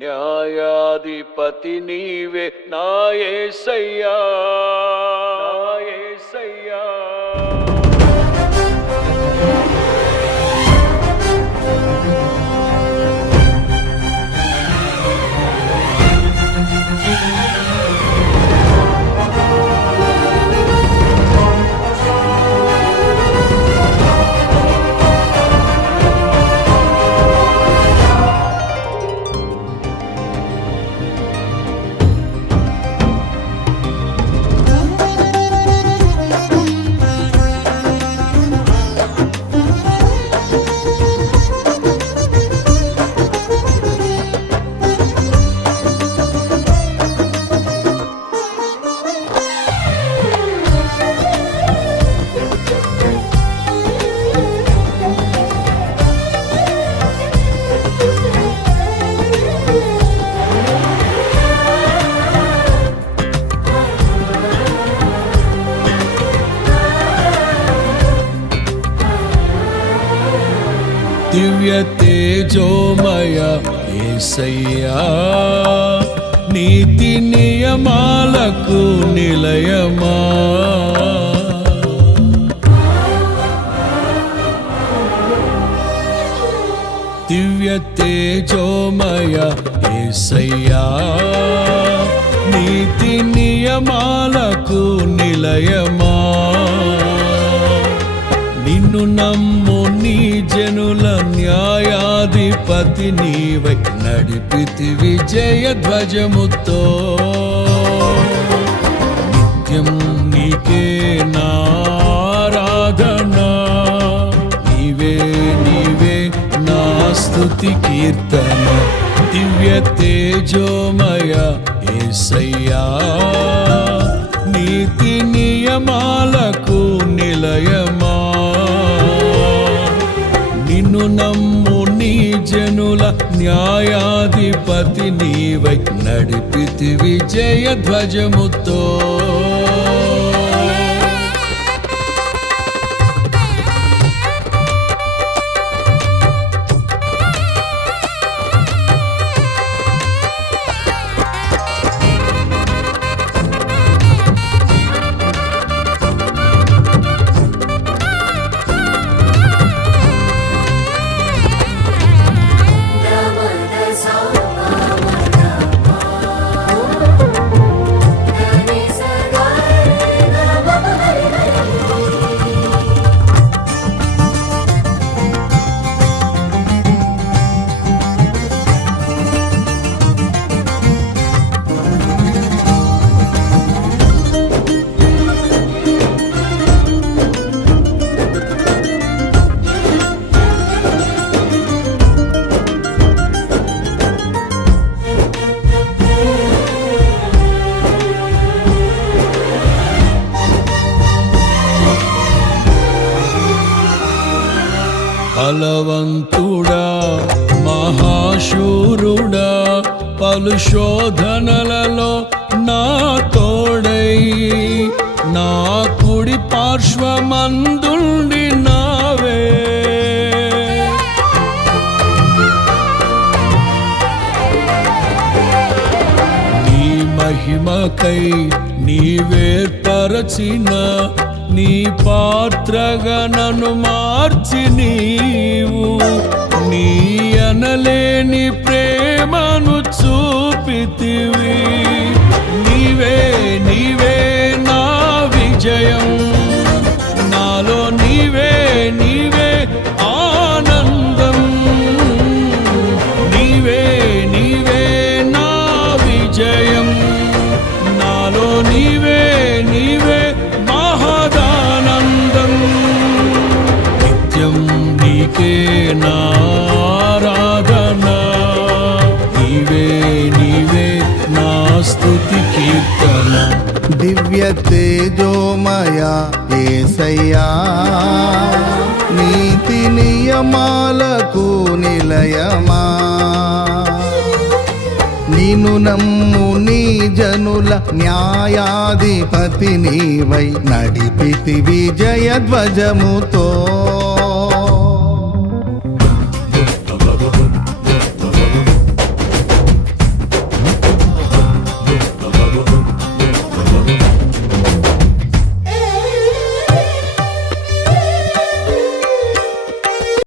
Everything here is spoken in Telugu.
న్యాయాధిపతి నీవే నా యేసయ్యా, నా యేసయ్యా. దివ్య తేజోమయ యేసయ్యా, నీతి నియమాలకు నిలయమా. దివ్య తేజోమయ యేసయ్యా, నీతి నియమాలకు నిలయమా. నిన్ను నమ్ము నీ జనుల న్యాయాధిపతి నీవై నడిపితి విజయ ధ్వజముతో. నిత్యం నీకే నారాధన, నీవే నీవే నా స్తుతి కీర్తన. దివ్య తేజోమయ యేసయ్యా, నీతి నియమాలకు నిలయమా. నిన్ను నమ్ము నీ జనుల న్యాయాధిపతి నీవై నడిపితి విజయ ధ్వజముతో. బలవంతుడా మహాశూరుడా, పలు శోధనలలో నా తోడై నా కుడి పార్శ్వమందుండి నావే. నీ మహిమకై నీవేర్పరచిన నీ పాత్రగా నన్ను మార్చి నీవు నీ అనలేని ప్రేమను చూపితివి. నీవే నీవే నా విజయం, నాలో నీవే నీవే ఆనందం. నీవే నీవే నా విజయం, నాలో నీవే నీవే మహదానందం. నిత్యం నీకే నారాధన, నీవే నీవే నా స్తుతి కీర్తన. దివ్య తేజోమయ యేసయ్యా, నీతి నియమాలకు నిలయమా. నిన్ను నమ్ము నీ జనుల న్యాయాధిపతి నీవై నడిపితి విజయ ధ్వజముతో.